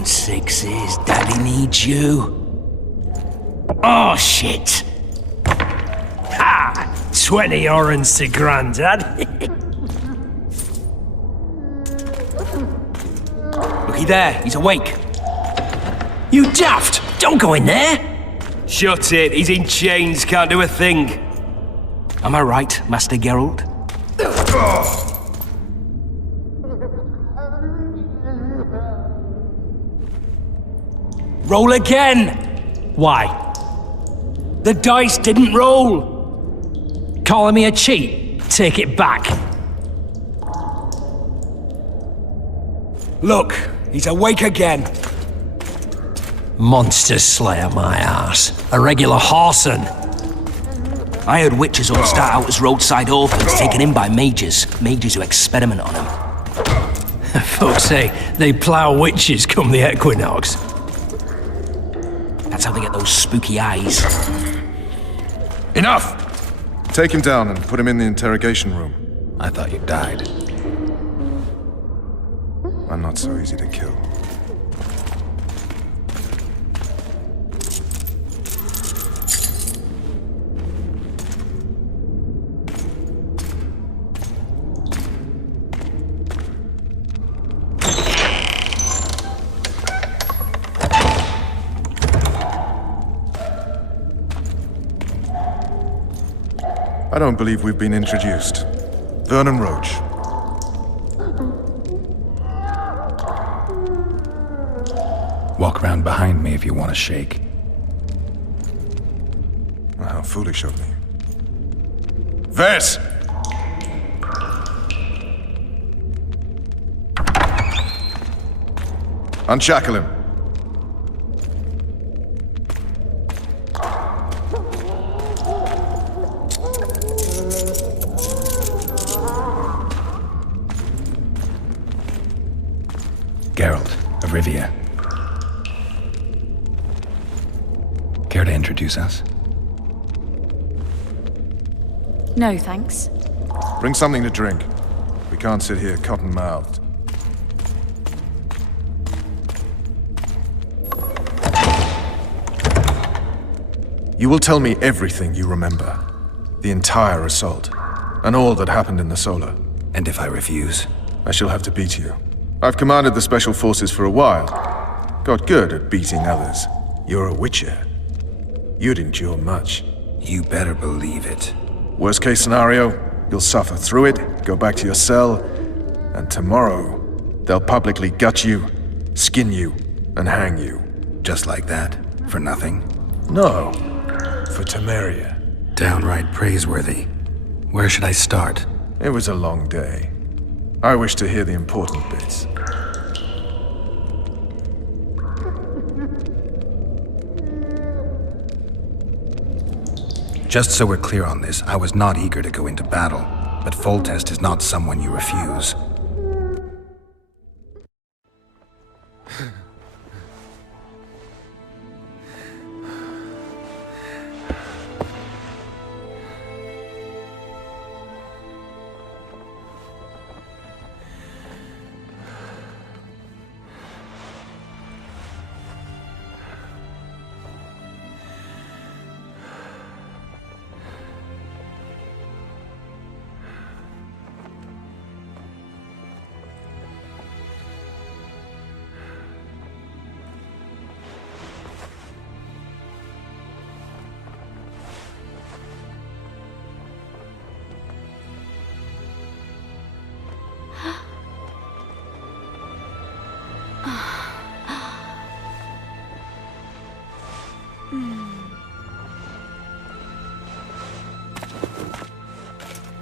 on, sixes. Daddy needs you. Oh, shit. Ha! 20 orange to Grandad. Looky there, he's awake. You daft! Don't go in there! Shut it, he's in chains, can't do a thing. Am I right, Master Geralt? Roll again! Why? The dice didn't roll! Calling me a cheat? Take it back. Look, he's awake again. Monster Slayer, my ass. A regular whoreson. I heard witches all start out as roadside orphans taken in by mages. Mages who experiment on them. Folks say they plough witches come the equinox. That's how they get those spooky eyes. Enough! Take him down and put him in the interrogation room. I thought you died. I'm not so easy to kill. I don't believe we've been introduced. Vernon Roach. Walk around behind me if you want to shake. Well, how foolish of me. Vess! Unshackle him. Geralt of Rivia. Care to introduce us? No, thanks. Bring something to drink. We can't sit here cotton-mouthed. You will tell me everything you remember. The entire assault. And all that happened in the Solar. And if I refuse? I shall have to beat you. I've commanded the Special Forces for a while. Got good at beating others. You're a Witcher. You'd endure much. You better believe it. Worst case scenario, you'll suffer through it, go back to your cell, and tomorrow, they'll publicly gut you, skin you, and hang you. Just like that? For nothing? No, for Temeria. Downright praiseworthy. Where should I start? It was a long day. I wish to hear the important bits. Just so we're clear on this, I was not eager to go into battle, but Foltest is not someone you refuse.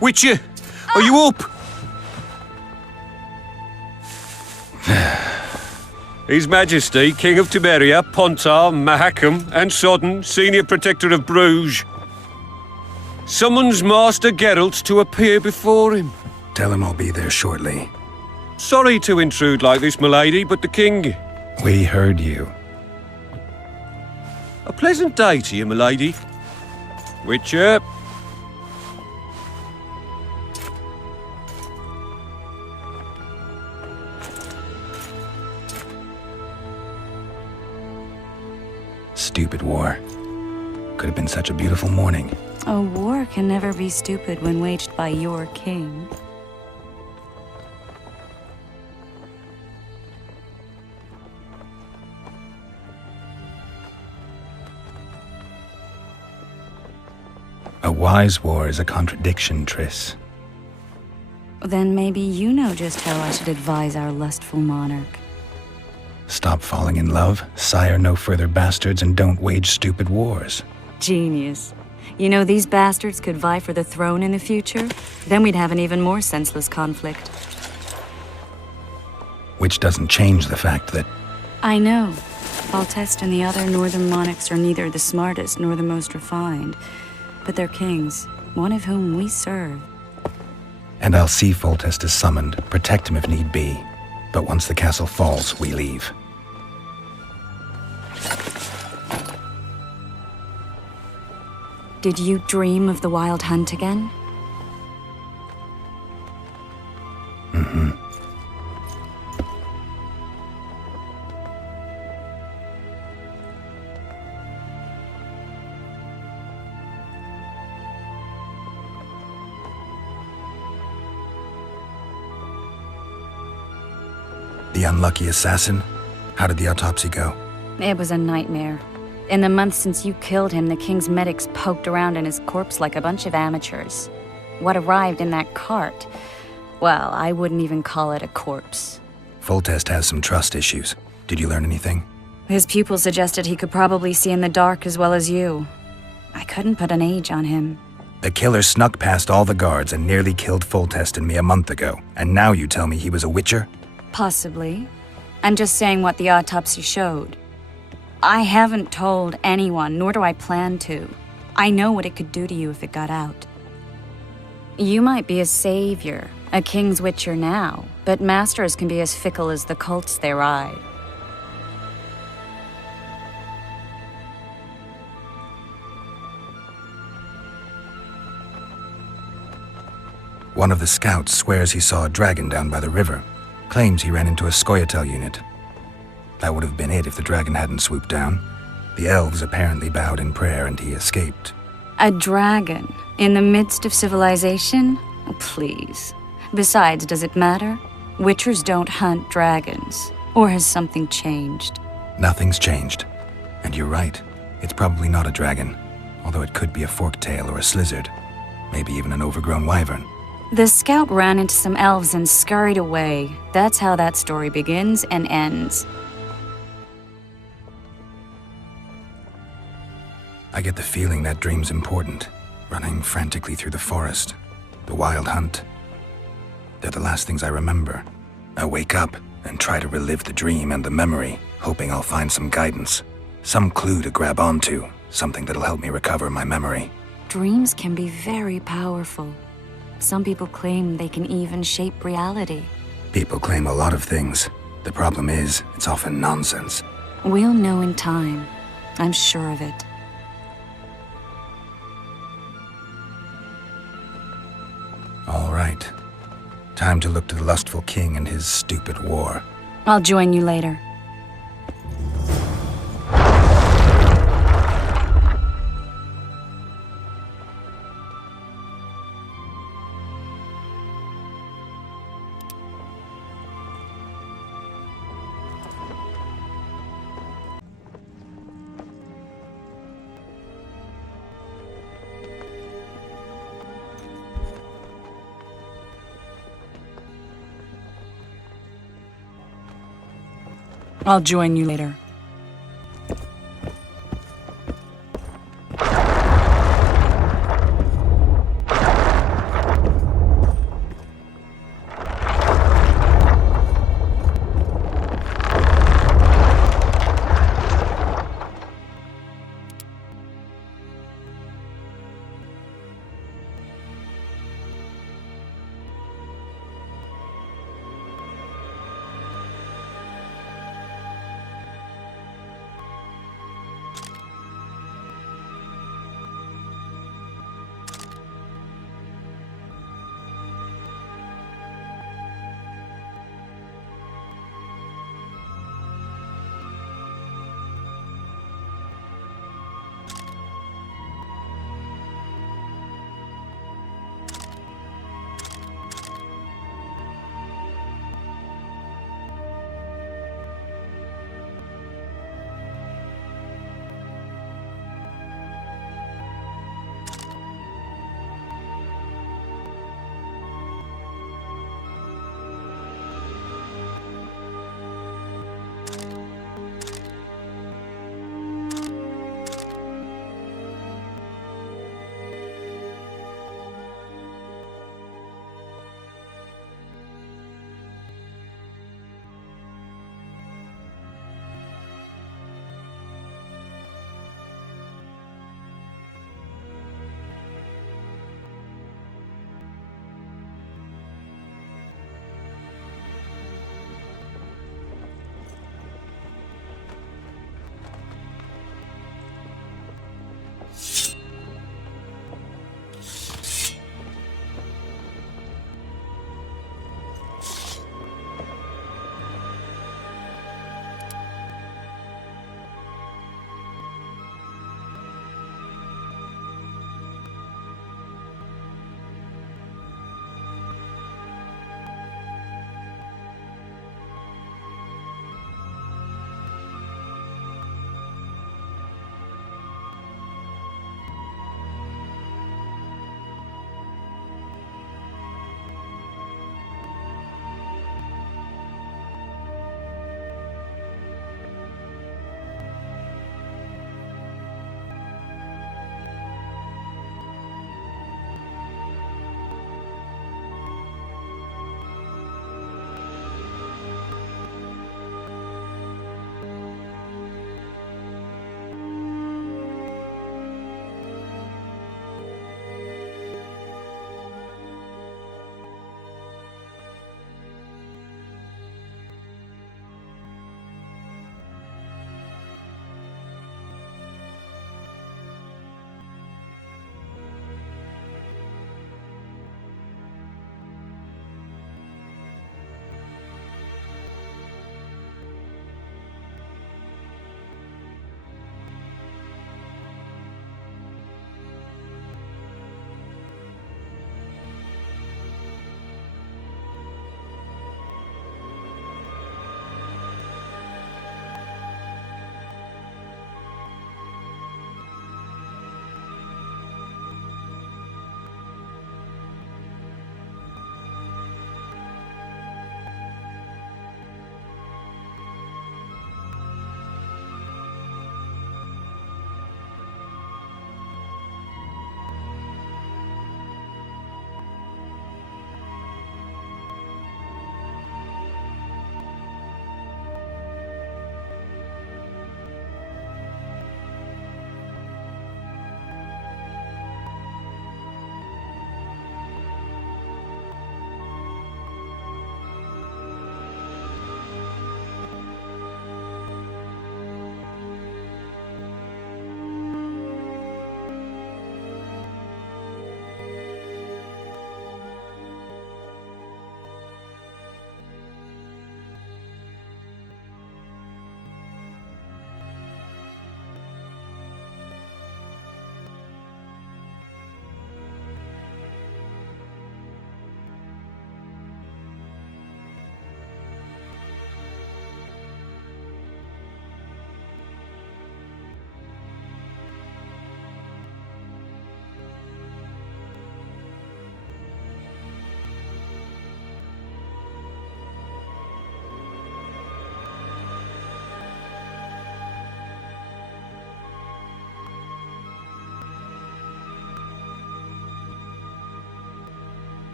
Witcher, are you up? His Majesty, King of Temeria, Pontar, Mahakam, and Sodden, Senior Protector of Bruges, summons Master Geralt to appear before him. Tell him I'll be there shortly. Sorry to intrude like this, milady, but the King... We heard you. A pleasant day to you, milady. Witcher. stupid war. Could have been such a beautiful morning. A war can never be stupid when waged by your king. A wise war is a contradiction, Triss. Then maybe you know just how I should advise our lustful monarch. Stop falling in love, sire no further bastards, and don't wage stupid wars. Genius. You know, these bastards could vie for the throne in the future? Then we'd have an even more senseless conflict. Which doesn't change the fact that... I know. Foltest and the other northern monarchs are neither the smartest nor the most refined. But they're kings, one of whom we serve. And I'll see Foltest is summoned, protect him if need be. But once the castle falls, we leave. Did you dream of the Wild Hunt again? Mm-hmm. The unlucky assassin? How did the autopsy go? It was a nightmare. In the months since you killed him, the king's medics poked around in his corpse like a bunch of amateurs. What arrived in that cart? Well, I wouldn't even call it a corpse. Foltest has some trust issues. Did you learn anything? His pupil suggested he could probably see in the dark as well as you. I couldn't put an age on him. The killer snuck past all the guards and nearly killed Foltest and me a month ago. And now you tell me he was a witcher? Possibly. I'm just saying what the autopsy showed. I haven't told anyone, nor do I plan to. I know what it could do to you if it got out. You might be a savior, a king's witcher now, but masters can be as fickle as the cults they ride. One of the scouts swears he saw a dragon down by the river. Claims he ran into a Scoia'tael unit. That would have been it if the dragon hadn't swooped down. The elves apparently bowed in prayer and he escaped. A dragon? In the midst of civilization? Oh, please. Besides, does it matter? Witchers don't hunt dragons. Or has something changed? Nothing's changed. And you're right. It's probably not a dragon. Although it could be a forktail or a slizzard. Maybe even an overgrown wyvern. The scout ran into some elves and scurried away. That's how that story begins and ends. I get the feeling that dream's important. Running frantically through the forest. The wild hunt. They're the last things I remember. I wake up and try to relive the dream and the memory, hoping I'll find some guidance. Some clue to grab onto. Something that'll help me recover my memory. Dreams can be very powerful. Some people claim they can even shape reality. People claim a lot of things. The problem is, it's often nonsense. We'll know in time. I'm sure of it. All right. Time to look to the lustful king and his stupid war. I'll join you later. I'll join you later.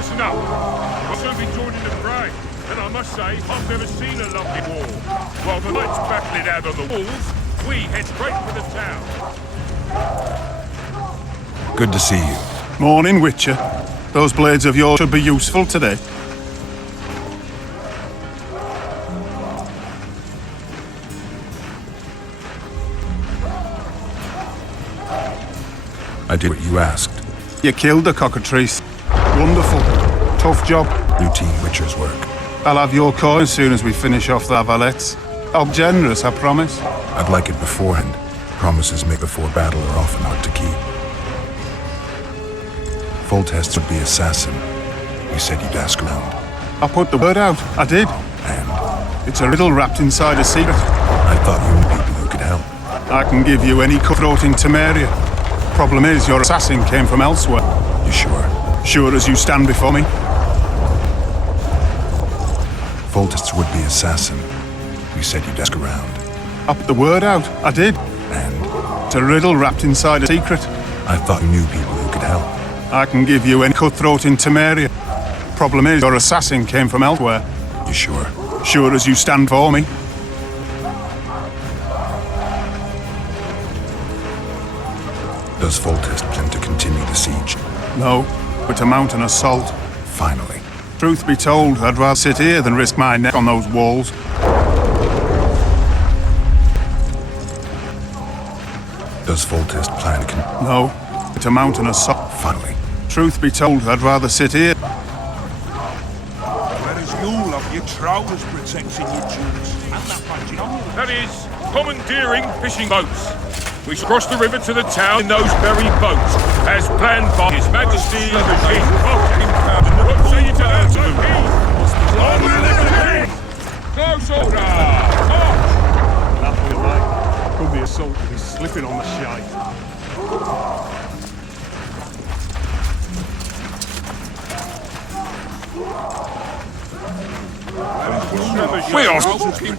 Listen up. We'll soon be joining the fray, and I must say, I've never seen a lovely war. While the knights battle it out on the walls, we head straight for the town. Good to see you. Morning, Witcher. Those blades of yours should be useful today. I did what you asked. You killed the cockatrice. Wonderful. Tough job. Routine Witcher's work. I'll have your coin as soon as we finish off the valets. I'm generous, I promise. I'd like it beforehand. Promises made before battle are often hard to keep. Foltest would be assassin. You said you'd ask around. I put the word out. I did. And It's a riddle wrapped inside a secret. I thought you knew people who could help. I can give you any cutthroat in Temeria. Problem is, your assassin came from elsewhere. You sure? Sure as you stand before me. Foltest's would-be assassin. You said you'd ask around. I put the word out. I did. And It's a riddle wrapped inside a secret. I thought you knew people who could help. I can give you any cutthroat in Temeria. Problem is, your assassin came from elsewhere. You sure? Sure as you stand before me. Does Foltest plan to continue the siege? No, but to mount an assault. Finally. Truth be told, I'd rather sit here than risk my neck on those walls. Does Foltest plan No, but to mount an assault. Finally. Truth be told, I'd rather sit here. Whereas you'll have your trousers protecting your jewels and that badge on. That is, commandeering fishing boats. We shall cross the river to the town in those very boats, as planned by His Majesty the King. What say you to that, Close order! Nothing like. Could be assault to be slipping on the shite.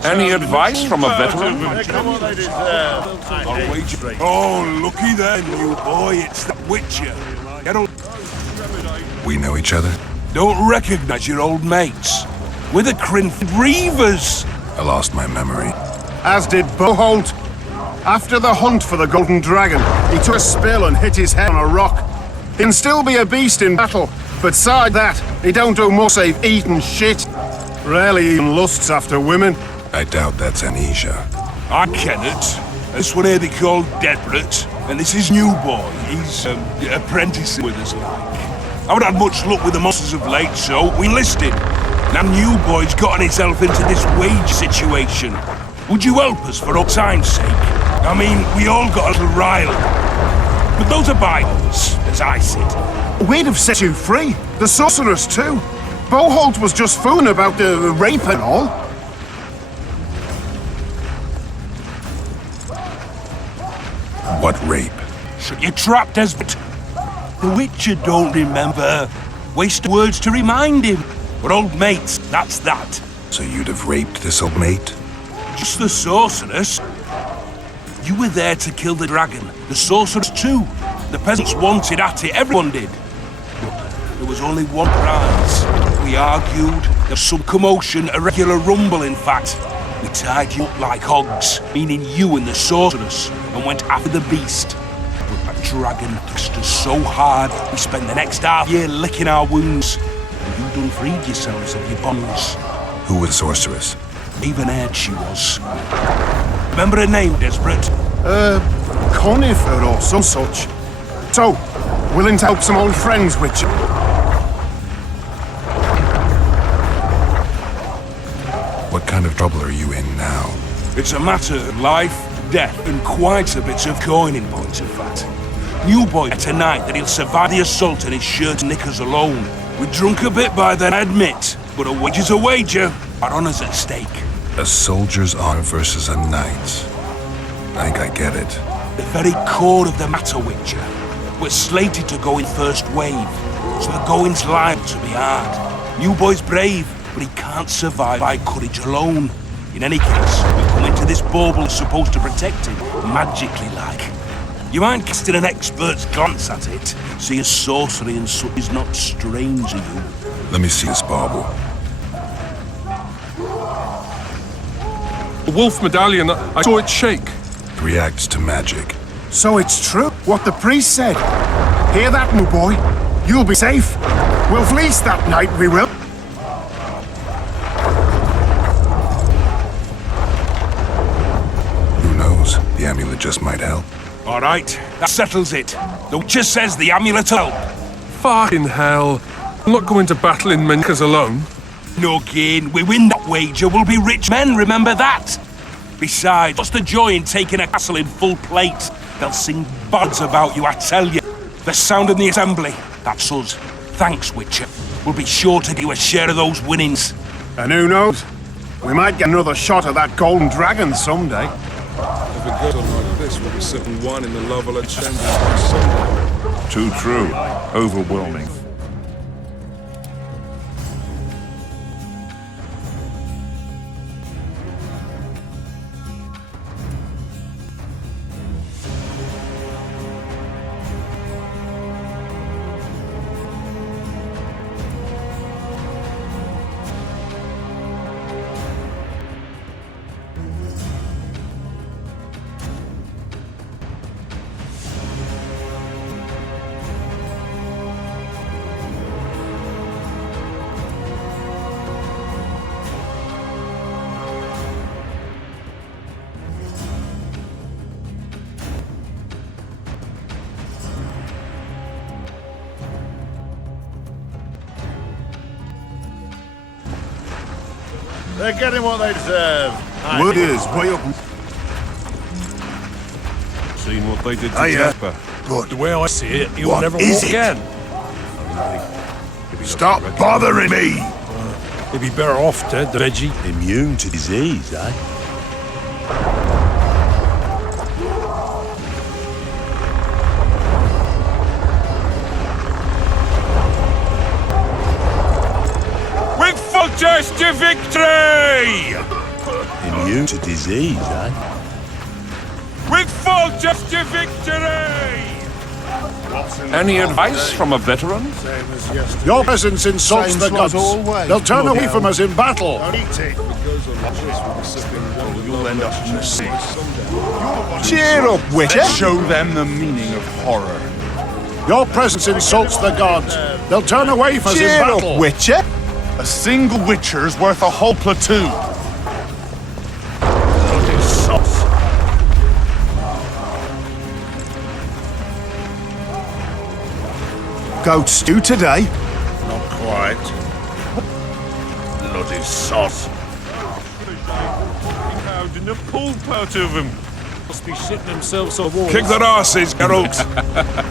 Any advice from a veteran? Oh, looky there, new boy, it's the Witcher. You We know each other? Don't recognize your old mates. We're the Crinford Reavers. I lost my memory. As did Boholt. After the hunt for the Golden Dragon, he took a spill and hit his head on a rock. He can still be a beast in battle, but side that, he don't do more save eat and shit. Rarely even lusts after women. I doubt that's amnesia. I Kenneth. This one here they call Desperate, and this is New Boy. He's apprenticing with us like. I haven't had much luck with the monsters of late, so we enlisted. Now New Boy's gotten himself into this wage situation. Would you help us for old time's sake? I mean, we all got a little riled. But those are bygones, as I see it. We'd have set you free. The sorceress too. Boholt was just fooling about the rape and all. What rape? Shut your trap, Desmond. The Witcher don't remember. Waste words to remind him. We're old mates, that's that. So you'd have raped this old mate? Just the sorceress. You were there to kill the dragon. The sorceress too. The peasants wanted at it, everyone did. But there was only one prize. We argued, there was some commotion, a regular rumble in fact. We tied you up like hogs, meaning you and the sorceress, and went after the beast. But that dragon touched us so hard, we spent the next half year licking our wounds. And you done freed yourselves of your bonds. Who was the sorceress? Even-haired she was. Remember her name, Desperate? Conifer or some such. So, willing to help some old friends with you? What kind of trouble are you in now? It's a matter of life, death, and quite a bit of coin in point of fact. New Boy tonight that he'll survive the assault and his shirt and knickers alone. We drunk a bit by then, I admit, but a wager's a wager. Our honor's at stake. A soldier's honor versus a knight's. I think I get it. The very core of the matter, Witcher. We're slated to go in first wave, so the going's liable to be hard. New Boy's brave, but he can't survive by courage alone. In any case, we come into this bauble supposed to protect him, magically like. You mind casting an expert's glance at it? See if sorcery and such is not strange to you. Let me see this bauble. The wolf medallion, I saw it shake. Reacts to magic. So it's true, what the priest said. Hear that, my boy? You'll be safe. We'll fleece that night, we will. Who knows? The amulet just might help. All right, that settles it. The Witcher says the amulet will help. Fucking hell. I'm not going to battle in Menkas alone. No gain. We win that wager, we'll be rich men, remember that? Besides, what's the joy in taking a castle in full plate? They'll sing bards about you, I tell you. The sound in the assembly. That's us. Thanks, Witcher. We'll be sure to give you a share of those winnings. And who knows? We might get another shot at that golden dragon someday. If it goes on like this, we'll be sipping wine in the Lovel and Shandy by Sunday. Too true. Overwhelming. They're getting what they deserve. Word is way up. Seen what they did to Aye, Jasper. Good. The way I see it, he'll What never is walk it? again. Stop bothering me! He'd be better off dead, the Reggie. Immune to disease, eh? With full just to victory! Immune to disease, eh? With full just to victory! Any advice from a veteran? Your presence insults the gods. They'll turn away from us in battle. You'll end up in the sea. Cheer up, Witcher. Show them the meaning of horror. Your presence insults the gods. They'll turn away from us in Cheer battle. up, Witcher. A single Witcher's worth a whole platoon. Goat stew today. Not quite. Bloody sauce. Pounding the pulp out of them. Must be shitting themselves on the wall. Kick their asses, Geralt!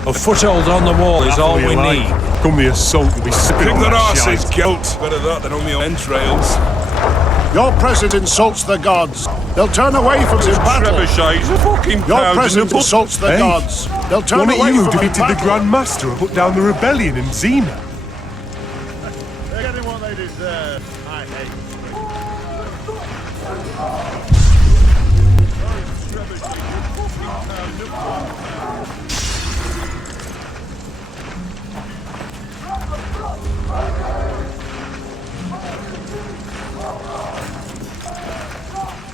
A foothold on the wall is all we need. Come the assault, you'll be sipping Kick on their that arses, shite. Geralt, better that than only on entrails. Your presence insults the gods. They'll turn away from us in battle. Trebuchets are fucking Your pounding the presence pulp. insults the Hey, gods. They'll turn One of away you from us in defeated the battle. Grand Master and put down the rebellion in Xena. They're getting what they deserve. I hate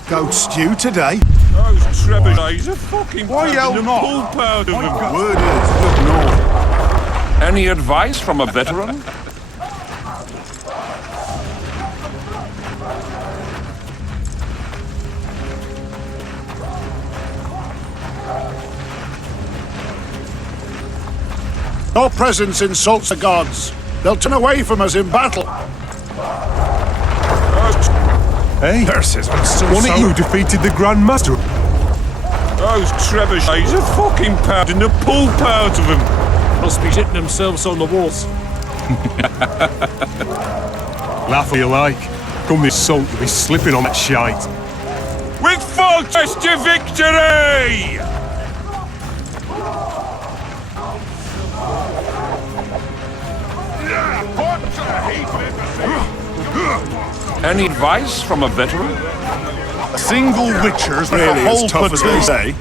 Goat stew today. Those trebuchets are fucking Why yell pounding the not? pulp out of them. Word is, look north. Any advice from a veteran? Your presence insults the gods. They'll turn away from us in battle. Hey, one of you defeated the Grand Master. Those trebuchets are fucking pounding the pulp out of them. Must be shitting themselves on the walls. Laugh what you like. Come the assault, you'll be slipping on that shite. With full just to victory! Any advice from a veteran? A single Witcher's worth Really a whole as tough as they platoon. say.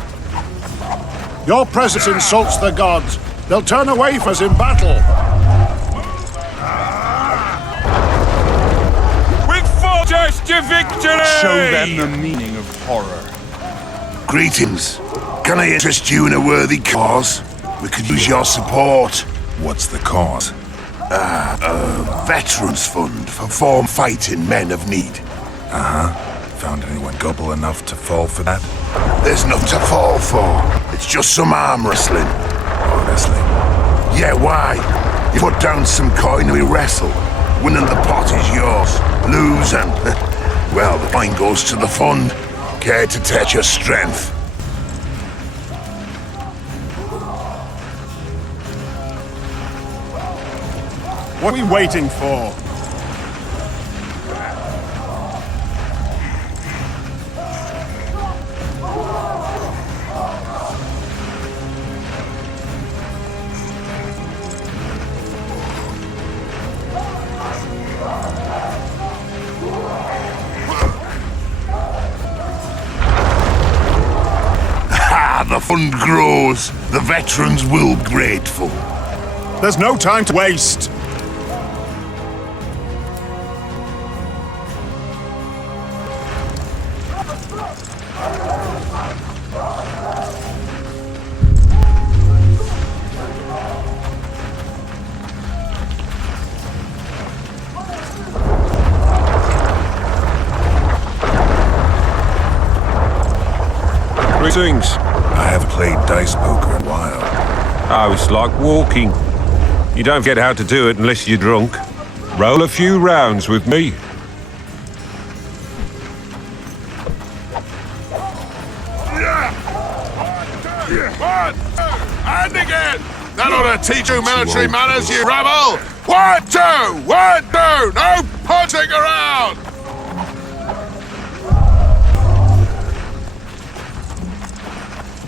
Your presence insults the gods. They'll turn away from us in battle. We've fought us to victory! Show them the meaning of horror. Greetings. Can I interest you in a worthy cause? We could use your support. What's the cause? A veterans fund for fallen fighting men of need. Found anyone gullible enough to fall for that? There's nothing to fall for. It's just some arm wrestling. Honestly. Yeah, why? You put down some coin and we wrestle. Winning the pot is yours. Lose and, well, the coin goes to the fund. Care to test your strength? What are we waiting for? The fund grows. The veterans will be grateful. There's no time to waste. Greetings. I haven't played dice poker in a while. Oh, it's like walking. You don't get how to do it unless you're drunk. Roll a few rounds with me. And again! That ought to teach you military manners, you rebel! 1, 2! 1, 2! No punching around!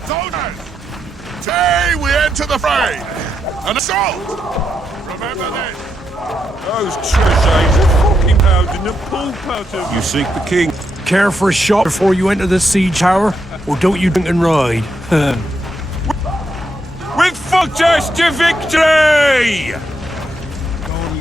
Soldiers! Today we enter the fray! An assault! Remember this! Those treasures are fucking pounding the pulp out of You seek the king. Care for a shot before you enter the siege tower? Or don't you drink and ride? We've fought us to victory!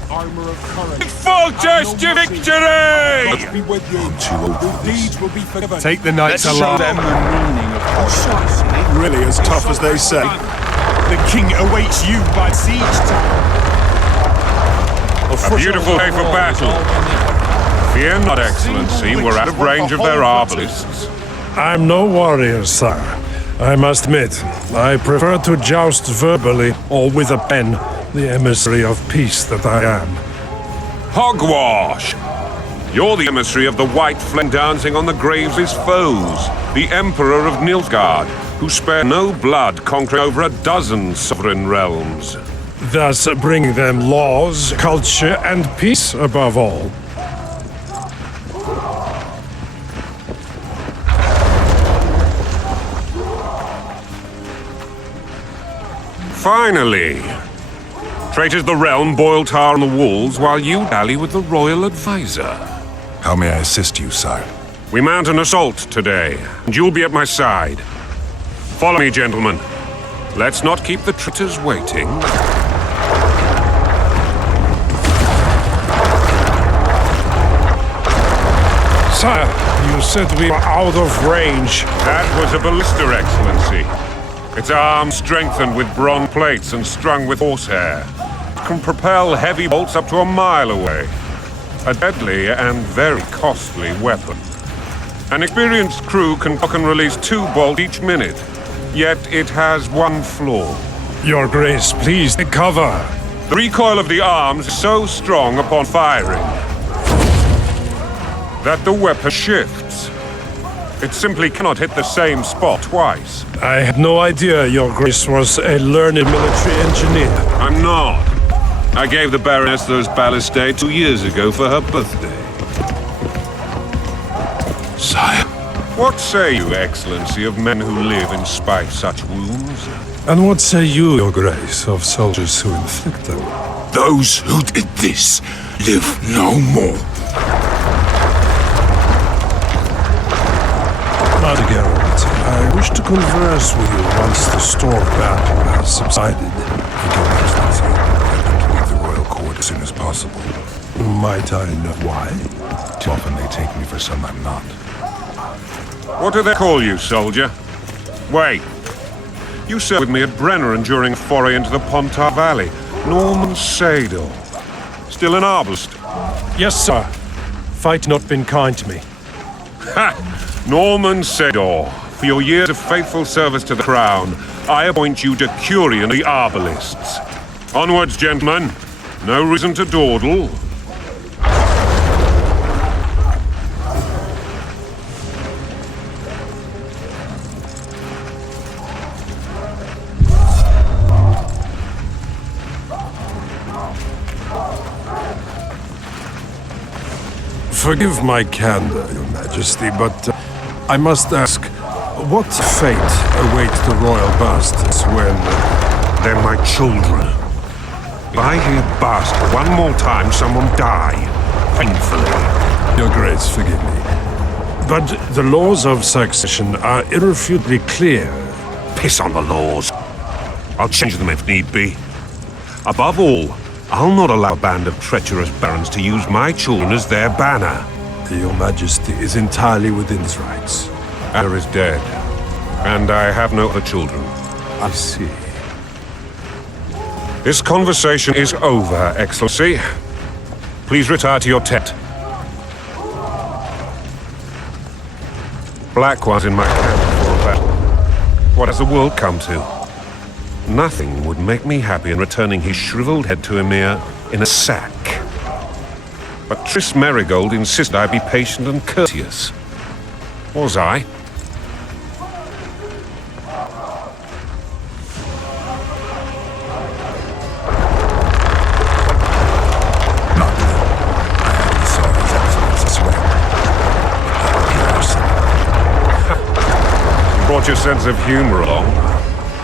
Armor of courage. We've fought us to victory! Be with you. The deeds will be forgiven. Take the knights Let's show them the meaning of horror. Really as tough as they say. The king awaits you by siege tower. A beautiful day for battle. Fear not, Excellency. We're out of range of their arbalists. I'm no warrior, sire. I must admit, I prefer to joust verbally or with a pen, the emissary of peace that I am. Hogwash! You're the emissary of the white flame dancing on the graves of his foes, the Emperor of Nilfgaard, who spared no blood conquering over a dozen sovereign realms. Thus bring them laws, culture, and peace above all. Finally! Traitors the realm boil tar on the walls while you dally with the royal advisor. How may I assist you, sire? We mount an assault today, and you'll be at my side. Follow me, gentlemen. Let's not keep the traitors waiting. Sire, you said we were out of range. That was a ballista, Excellency. Its arm strengthened with bronze plates and strung with horsehair. It can propel heavy bolts up to a mile away. A deadly and very costly weapon. An experienced crew can cock and release 2 bolts each minute. Yet it has one flaw. Your Grace, please take cover. The recoil of the arms is so strong upon firing that the weapon shifts. It simply cannot hit the same spot twice. I had no idea Your Grace was a learned military engineer. I'm not. I gave the Baroness those ballistae 2 years ago for her birthday. Sire. What say you, Excellency, of men who live in spite of such wounds? And what say you, Your Grace, of soldiers who inflict them? Those who did this live no more. Father Geralt, I wish to converse with you once the storm battle has subsided. Forgive me, Excellency. I've been to leave the royal court as soon as possible. Might I know why? Too often they take me for some I'm not. What do they call you, soldier? Wait. You served with me at Brenner during a foray into the Pontar Valley. Norman Sador. Still an arbalist? Yes, sir. Fate not been kind to me. Ha! Norman Sador. For your years of faithful service to the crown, I appoint you Decurion of the Arbalists. Onwards, gentlemen. No reason to dawdle. Forgive my candor, Your Majesty, but I must ask, what fate awaits the royal bastards when... They're my children. If I hear bastard one more time, someone die. Painfully. Your Grace, forgive me. But the laws of succession are irrefutably clear. Piss on the laws. I'll change them if need be. Above all, I'll not allow a band of treacherous barons to use my children as their banner. Your Majesty is entirely within his rights. Anna is dead, and I have no other children. I see. This conversation is over, Excellency. Please retire to your tent. Black one's in my camp before a battle. What has the world come to? Nothing would make me happy in returning his shriveled head to Emir in a sack. But Triss Merigold insisted I be patient and courteous. Was I? Not then. I hardly saw His Excellency swear. You brought your sense of humor along.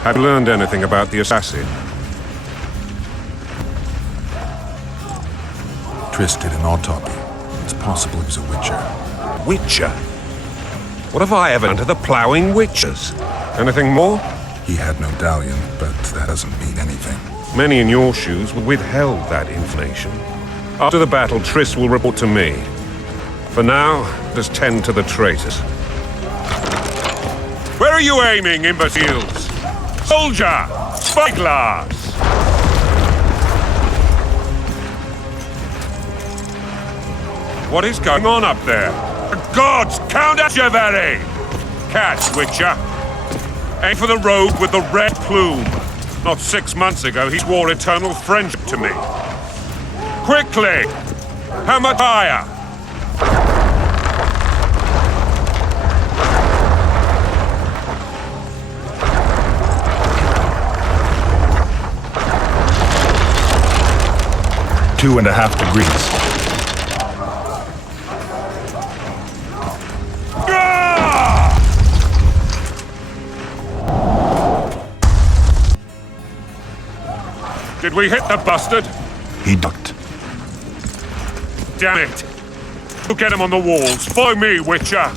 Have you learned anything about the assassin? Triss did an autopsy. It's possible he was a witcher. Witcher? What have I ever done to the ploughing witchers? Anything more? He had no dallion, but that doesn't mean anything. Many in your shoes withheld that information. After the battle, Triss will report to me. For now, let's tend to the traitors. Where are you aiming, imbeciles? Soldier! Spyglass! What is going on up there? The gods! Count Asheveri! Catch, Witcher! Aim for the road with the red plume. Not 6 months ago, he swore eternal friendship to me. Quickly! How much higher? Two and a half degrees. Did we hit the bastard? He ducked. Damn it! We'll get him on the walls. Follow me, Witcher!